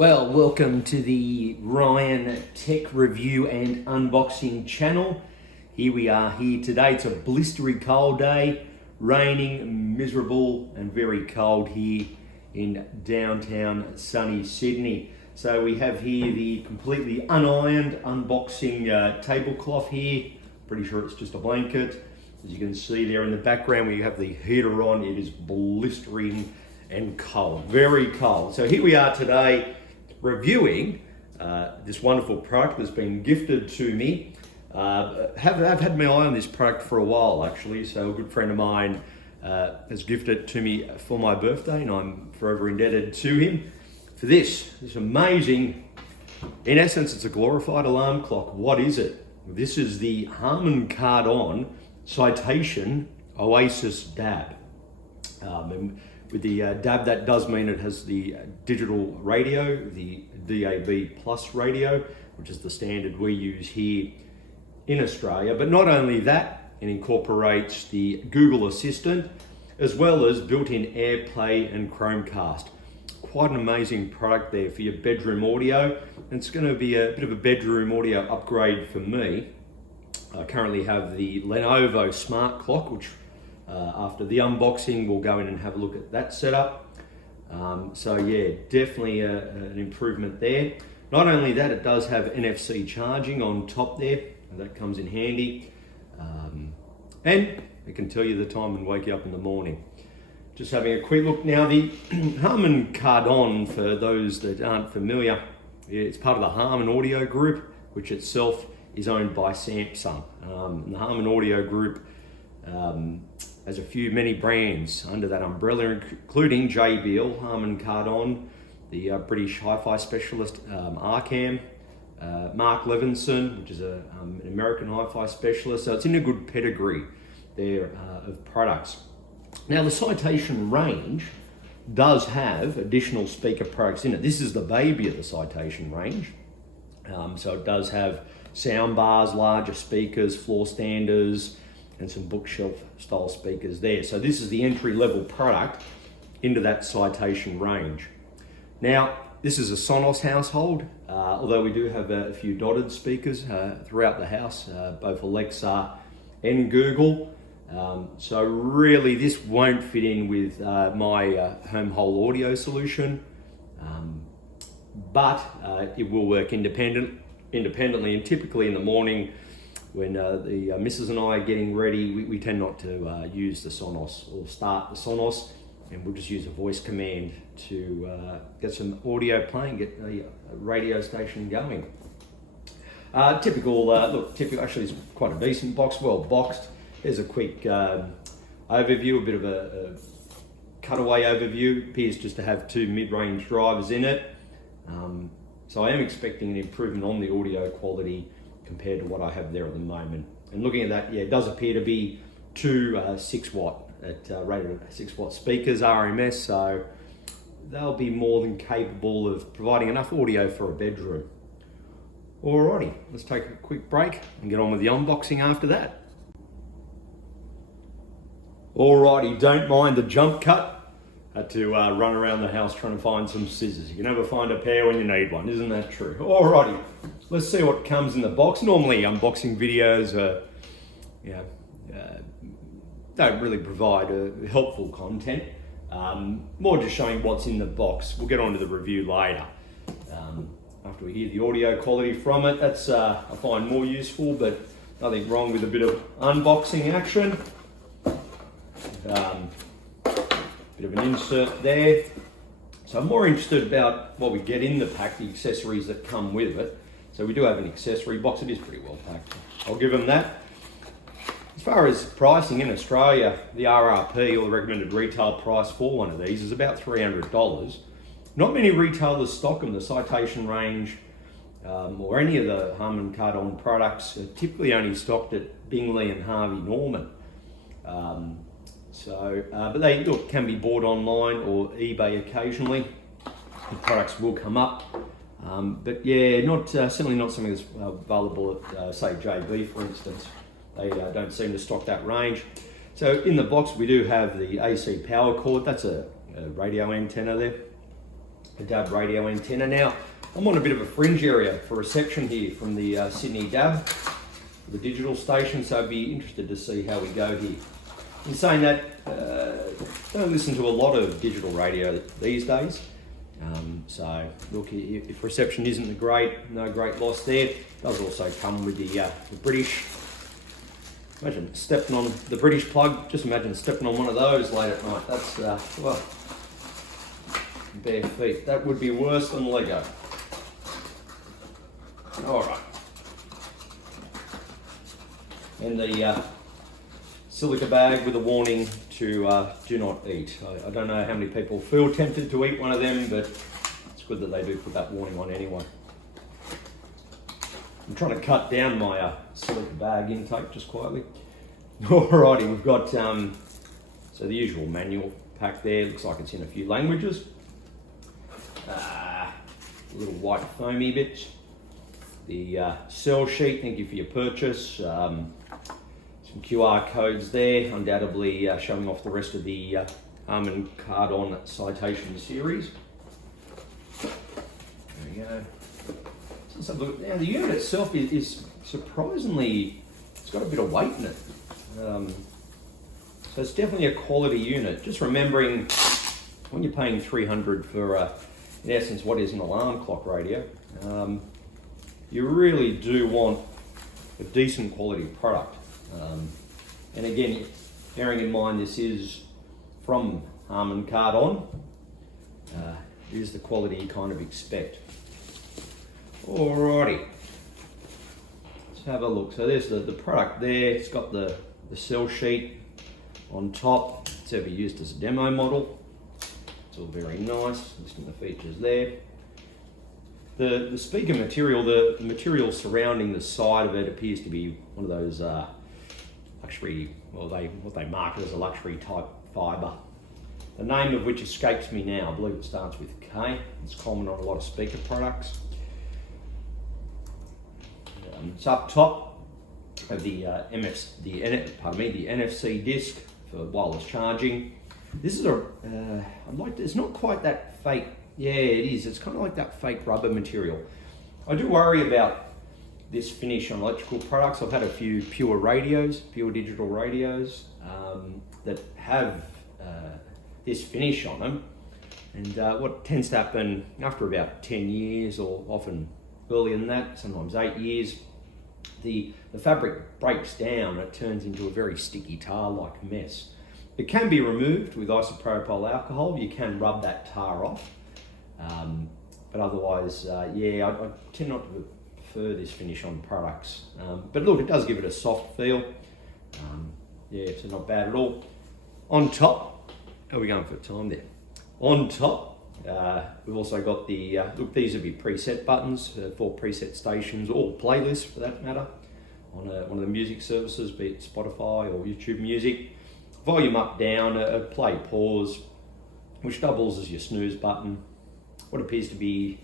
Well, welcome to the Ryan Tech Review and Unboxing channel. Here we are here today. It's a blistery cold day, raining, miserable and very cold here in downtown sunny Sydney. So we have here the completely unironed unboxing tablecloth here. Pretty sure it's just a blanket. As you can see there in the background, we have the heater on. It is blistering and cold, very cold. So here we are today reviewing this wonderful product that's been gifted to me. I've had my eye on this product for a while actually, so a good friend of mine has gifted it to me for my birthday and I'm forever indebted to him for this amazing, in essence it's a glorified alarm clock. What is it? This is the Harmon Kardon Citation Oasis DAB. And with the DAB, that does mean it has the digital radio, the DAB plus radio, which is the standard we use here in Australia. But not only that, it incorporates the Google Assistant, as well as built-in AirPlay and Chromecast. Quite an amazing product there for your bedroom audio. And it's going to be a bit of a bedroom audio upgrade for me. I currently have the Lenovo Smart Clock, which after the unboxing, we'll go in and have a look at that setup. So yeah, definitely an improvement there. Not only that, it does have NFC charging on top there. That comes in handy. And it can tell you the time and wake you up in the morning. Just having a quick look now, the Harmon Kardon, for those that aren't familiar, it's part of the Harmon Audio Group, which itself is owned by Samsung. The Harmon Audio Group has many brands under that umbrella, including JBL, Harmon Kardon, the British hi-fi specialist Arcam, Mark Levinson, which is an American hi-fi specialist. So it's in a good pedigree there of products. Now the Citation range does have additional speaker products in it. This is the baby of the Citation range. So it does have sound bars, larger speakers, floor standers, and some bookshelf style speakers there. So this is the entry level product into that Citation range. Now, this is a Sonos household, although we do have a few dotted speakers throughout the house, both Alexa and Google. So really this won't fit in with my home whole audio solution, but it will work independently, and typically in the morning when the missus and I are getting ready, we tend not to use the Sonos or start the Sonos, and we'll just use a voice command to get some audio playing, get a radio station going. Typical, actually it's quite a decent box, well boxed. There's a quick overview, a bit of a cutaway overview. Appears just to have two mid-range drivers in it. So I am expecting an improvement on the audio quality compared to what I have there at the moment. And looking at that, yeah, it does appear to be two 6 watt rated 6 watt speakers, RMS, so they'll be more than capable of providing enough audio for a bedroom. Alrighty, let's take a quick break and get on with the unboxing after that. Alrighty, don't mind the jump cut. Had to run around the house trying to find some scissors. You can never find a pair when you need one, isn't that true? Alrighty, let's see what comes in the box. Normally unboxing videos don't really provide helpful content. More just showing what's in the box. We'll get on to the review later. After we hear the audio quality from it, that's I find more useful, but nothing wrong with a bit of unboxing action. Bit of an insert there. So I'm more interested about what we get in the pack, the accessories that come with it. So we do have an accessory box. It is pretty well packed. I'll give them that. As far as pricing in Australia, the RRP, or the recommended retail price for one of these, is about $300. Not many retailers stock them. The Citation range or any of the Harmon Kardon products are typically only stocked at Bingley and Harvey Norman. But they can be bought online or eBay occasionally. The products will come up, but yeah, certainly not something that's available at say JB, for instance. They don't seem to stock that range. So in the box we do have the AC power cord. That's a radio antenna there. a DAB radio antenna. Now, I'm on a bit of a fringe area for reception here from the Sydney DAB, the digital station, so I'd be interested to see how we go here. In saying that, don't listen to a lot of digital radio these days. So look, if reception isn't great, no great loss there. It does also come with the British. Imagine stepping on the British plug. Just imagine stepping on one of those late at night. That's well, bare feet. That would be worse than Lego. All right. And the silica bag with a warning to do not eat. I don't know how many people feel tempted to eat one of them, but it's good that they do put that warning on anyway. I'm trying to cut down my silica bag intake just quietly. Alrighty, we've got so the usual manual pack there. Looks like it's in a few languages. A little white foamy bit. The sell sheet, thank you for your purchase. Some QR codes there, undoubtedly showing off the rest of the Harmon Kardon Citation series. There we go. Let's have a look. Now the unit itself is surprisingly, it's got a bit of weight in it. So it's definitely a quality unit. Just remembering when you're paying $300 for, in essence, what is an alarm clock radio, you really do want a decent quality product. And again, bearing in mind this is from Harmon Kardon, it is the quality you kind of expect. Alrighty, let's have a look. So there's the product there. It's got the sell sheet on top. It's ever used as a demo model. It's all very nice, listing the features there. The speaker material, the material surrounding the side of it appears to be one of those luxury, well, what they market as a luxury type fibre. The name of which escapes me now. I believe it starts with K. It's common on a lot of speaker products. It's up top of the NFC disc for wireless charging. This is it's not quite that fake. Yeah, it is. It's kind of like that fake rubber material. I do worry about this finish on electrical products. I've had a few pure digital radios that have this finish on them. And what tends to happen after about 10 years or often earlier than that, sometimes 8 years, the fabric breaks down. It turns into a very sticky tar-like mess. It can be removed with isopropyl alcohol. You can rub that tar off. But otherwise, yeah, I tend not to prefer this finish on products. But look, it does give it a soft feel. Yeah, so not bad at all. On top, how are we going for time there? On top, we've also got the, look, these would be preset buttons for preset stations or playlists for that matter on one of the music services, be it Spotify or YouTube Music. Volume up, down, a play, pause, which doubles as your snooze button. What appears to be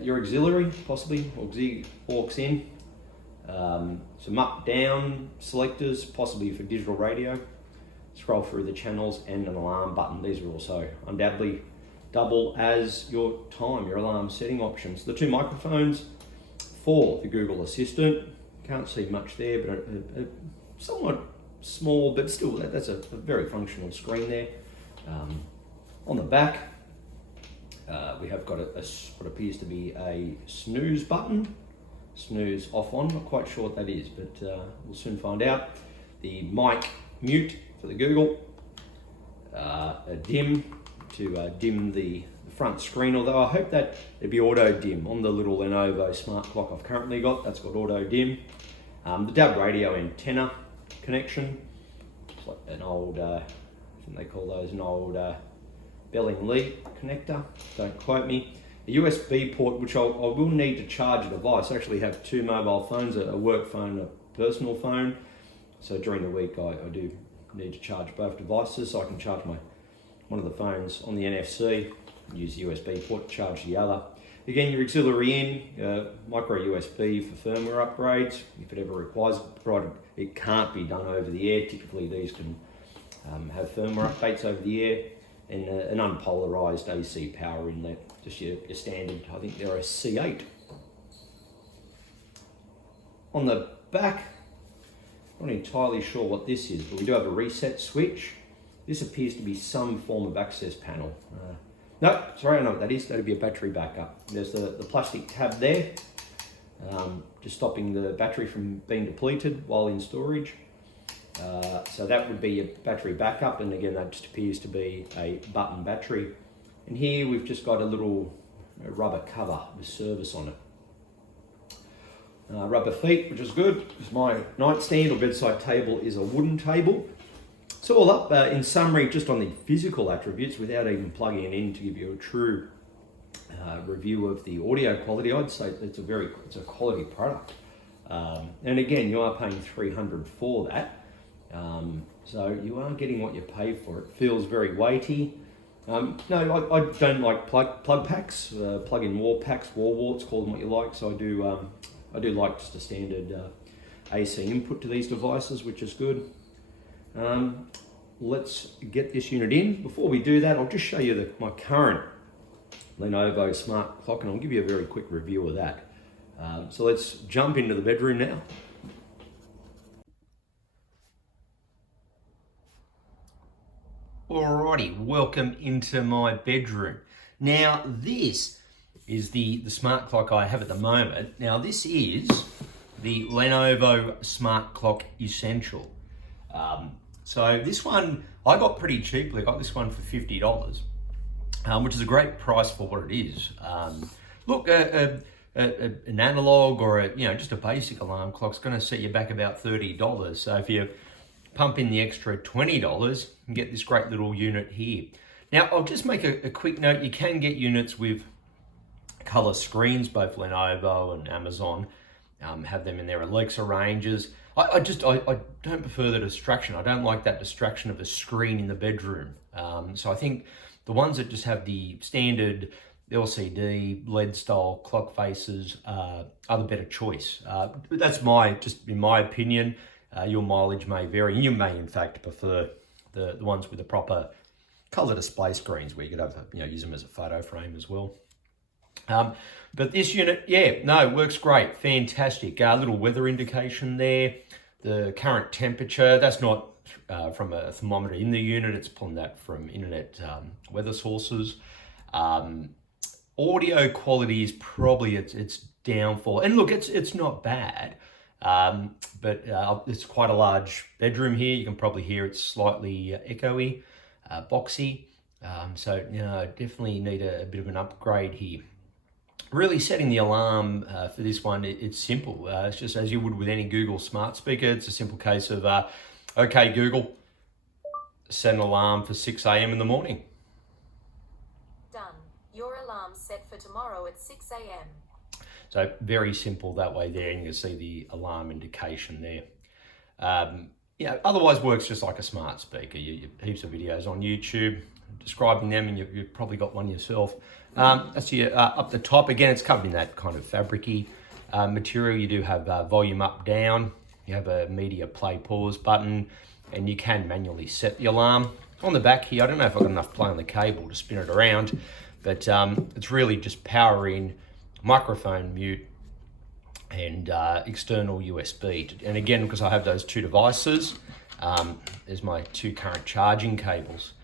your auxiliary, possibly, aux in. Some up, down selectors, possibly for digital radio. Scroll through the channels and an alarm button. These are also undoubtedly double as your time, your alarm setting options. The two microphones for the Google Assistant. Can't see much there, but a somewhat small, but still, that's a very functional screen there. On the back, we have got what appears to be a snooze button. Snooze off on, not quite sure what that is, but we'll soon find out. The mic mute for the Google. A dim to dim the front screen, although I hope that it'd be auto dim on the little Lenovo Smart Clock I've currently got. That's got auto dim. The DAB radio antenna connection. It's like an old, I think they call those an old Belling lead connector, don't quote me. A USB port, which I will need to charge a device. I actually have two mobile phones, a work phone, a personal phone. So during the week I do need to charge both devices, so I can charge one of the phones on the NFC, use the USB port to charge the other. Again, your auxiliary in, micro USB for firmware upgrades, if it ever requires it, provided it can't be done over the air. Typically these can have firmware updates over the air. and an unpolarized AC power inlet, just your standard, I think they're a C8. On the back, not entirely sure what this is, but we do have a reset switch. This appears to be some form of access panel. No, sorry, I know what that is. That'd be a battery backup. There's the plastic tab there, just stopping the battery from being depleted while in storage. So that would be a battery backup, and again, that just appears to be a button battery. And here we've just got a little rubber cover with service on it. Rubber feet, which is good, because my nightstand or bedside table is a wooden table. It's all up. In summary, just on the physical attributes, without even plugging it in to give you a true review of the audio quality, I'd say it's a quality product. And again, you are paying $300 for that. So you are getting what you pay for. It feels very weighty. No, I don't like plug packs, plug-in wall packs, wall warts, call them what you like. So I do like just a standard AC input to these devices, which is good. Let's get this unit in. Before we do that, I'll just show you my current Lenovo Smart Clock, and I'll give you a very quick review of that. So let's jump into the bedroom now. Alrighty, welcome into my bedroom. Now this is the smart clock I have at the moment. Now this is the Lenovo Smart Clock Essential. So this one I got pretty cheaply. I got this one for $50, which is a great price for what it is. Look, an analog or just a basic alarm clock's going to set you back about $30. So if you pump in the extra $20, you can get this great little unit here. Now I'll just make a quick note. You can get units with color screens, both Lenovo and Amazon have them in their Alexa ranges. I don't prefer the distraction. I don't like that distraction of a screen in the bedroom. So I think the ones that just have the standard LCD LED style clock faces are the better choice. That's in my opinion. Your mileage may vary. You may in fact prefer the ones with the proper color display screens where you could have use them as a photo frame as well. But this unit, works great, fantastic. Little weather indication there. The current temperature, that's not from a thermometer in the unit, it's pulling that from internet weather sources. Audio quality is probably its downfall. And look, it's not bad, but it's quite a large bedroom here. You can probably hear it's slightly echoey, boxy. So definitely need a bit of an upgrade here. Really setting the alarm for this one, it's simple. It's just as you would with any Google smart speaker. It's a simple case of, okay, Google, set an alarm for 6 a.m. in the morning. Done. Your alarm's set for tomorrow at 6 a.m. So very simple that way there, and you can see the alarm indication there. Otherwise works just like a smart speaker. You heaps of videos on YouTube describing them, and you've probably got one yourself. That's up the top. Again, it's covered in that kind of fabricy material. You do have volume up, down. You have a media play pause button, and you can manually set the alarm. On the back here, I don't know if I've got enough play on the cable to spin it around, but it's really just power in, microphone mute, and external USB. And again, because I have those two devices, there's my two current charging cables.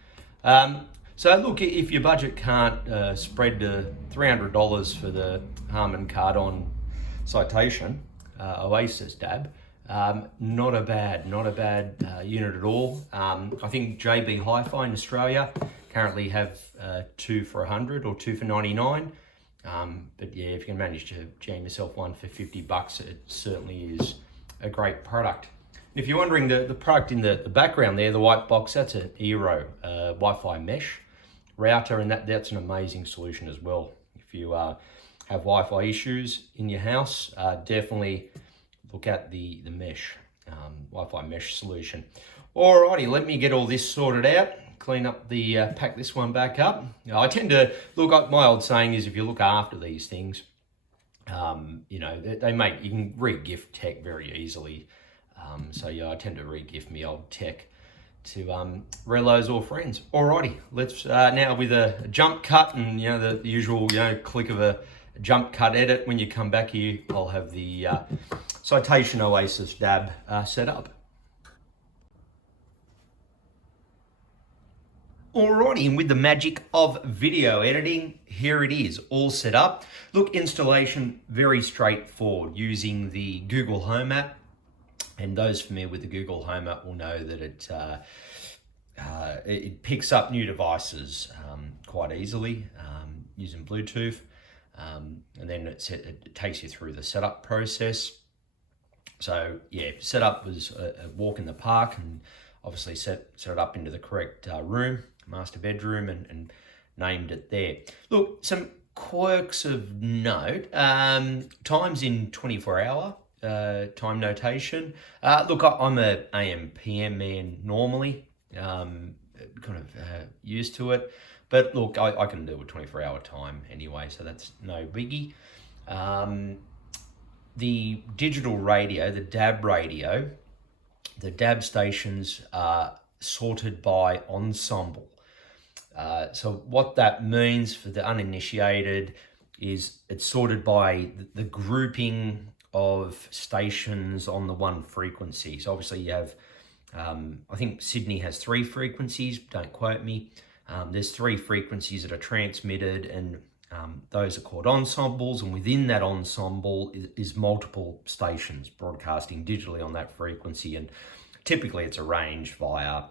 So look, if your budget can't spread to $300 for the Harmon Kardon Citation Oasis DAB, not a bad unit at all. I think JB Hi-Fi in Australia currently have 2 for $100 or 2 for $99. But yeah, if you can manage to jam yourself one for $50, it certainly is a great product. And if you're wondering, the product in the background there, the white box, that's an Eero Wi-Fi mesh router, and that's an amazing solution as well. If you have Wi-Fi issues in your house, definitely look at the mesh, Wi-Fi mesh solution. Alrighty, let me get all this sorted out, clean up pack this one back up. I tend to look, my old saying is, if you look after these things, you can re-gift tech very easily. So yeah, I tend to re-gift me old tech to relos or friends. Alrighty, let's now with a jump cut and the usual click of a jump cut edit. When you come back here, I'll have the Citation Oasis DAB set up. Alrighty, and with the magic of video editing, here it is, all set up. Look, installation, very straightforward, using the Google Home app. And those familiar with the Google Home app will know that it picks up new devices quite easily using Bluetooth. And then it takes you through the setup process. So yeah, setup was a walk in the park, and obviously set it up into the correct room, master bedroom, and named it there. Look, some quirks of note, times in 24-hour time notation. Look, I'm a AM PM man normally, kind of used to it, but look, I can do a 24-hour time anyway, so that's no biggie. The digital radio, the DAB radio, the DAB stations are sorted by ensemble. So what that means for the uninitiated is it's sorted by the grouping of stations on the one frequency. So obviously you have, I think Sydney has 3 frequencies, don't quote me. There's 3 frequencies that are transmitted, and those are called ensembles, and within that ensemble is multiple stations broadcasting digitally on that frequency, and typically it's arranged via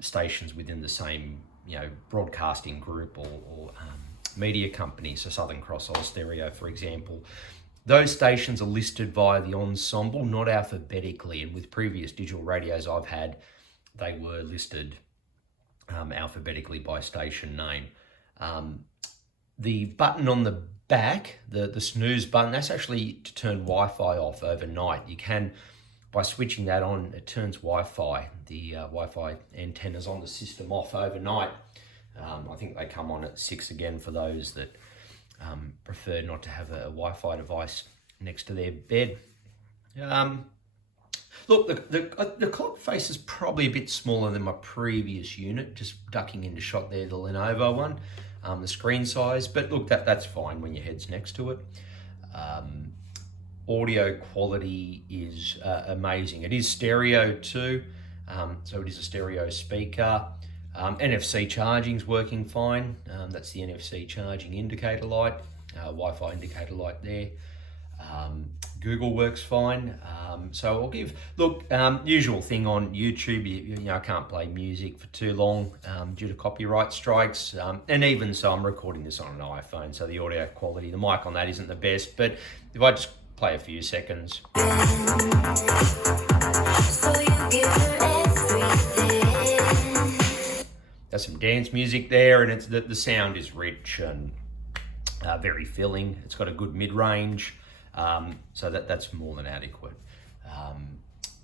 stations within the same broadcasting group or media company. So Southern Cross All Stereo, for example. Those stations are listed via the ensemble, not alphabetically, and with previous digital radios I've had, they were listed alphabetically by station name. The button on the back, the snooze button, that's actually to turn Wi-Fi off overnight. You can, by switching that on, it turns Wi-Fi, the Wi-Fi antennas on the system off overnight. I think they come on at 6 again for those that prefer not to have a Wi-Fi device next to their bed. Look, the clock face is probably a bit smaller than my previous unit, just ducking into shot there, the Lenovo one. The screen size, but look, that's fine when your head's next to it. Audio quality is amazing. It is stereo too, so it is a stereo speaker. NFC charging's working fine. That's the NFC charging indicator light, Wi-Fi indicator light there. Google works fine. So I'll give, look, usual thing on YouTube, I can't play music for too long due to copyright strikes. And even so, I'm recording this on an iPhone, so the audio quality, the mic on that isn't the best, but if I just play a few seconds. There's some dance music there, and the sound is rich and very filling. It's got a good mid-range. So that's more than adequate.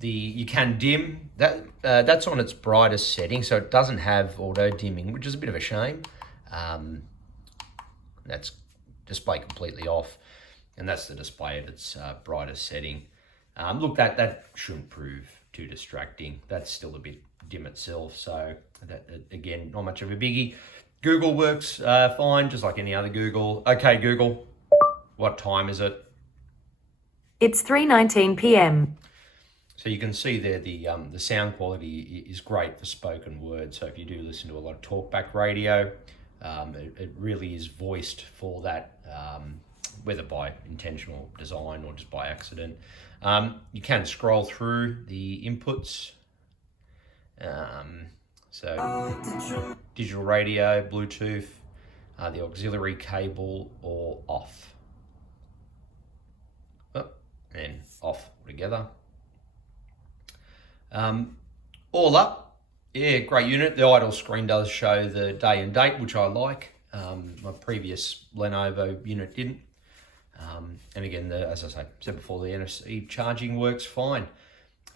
You can dim that. That's on its brightest setting, so it doesn't have auto dimming, which is a bit of a shame. That's display completely off, and that's the display at its brightest setting. Look, that shouldn't prove too distracting. That's still a bit dim itself, so that again, not much of a biggie. Google works fine, just like any other Google. Okay, Google, what time is it? It's 3:19 p.m. So you can see there the sound quality is great for spoken word. So if you do listen to a lot of talkback radio, it really is voiced for that, whether by intentional design or just by accident. You can scroll through the inputs. So digital radio, Bluetooth, the auxiliary cable, or off. And off together. All up, yeah, great unit. The idle screen does show the day and date, which I like. My previous Lenovo unit didn't. And again, as I said before, the NFC charging works fine.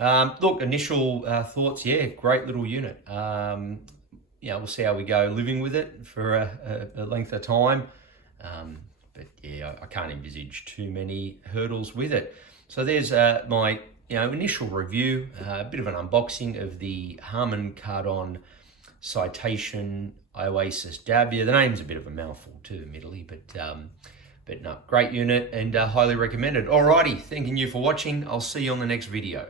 Look, initial thoughts, yeah, great little unit. We'll see how we go living with it for a length of time. But yeah, I can't envisage too many hurdles with it. So there's my initial review, a bit of an unboxing of the Harmon Kardon Citation Oasis dab. Yeah, the name's a bit of a mouthful too, admittedly, but no, great unit and highly recommended. Alrighty, thanking you for watching. I'll see you on the next video.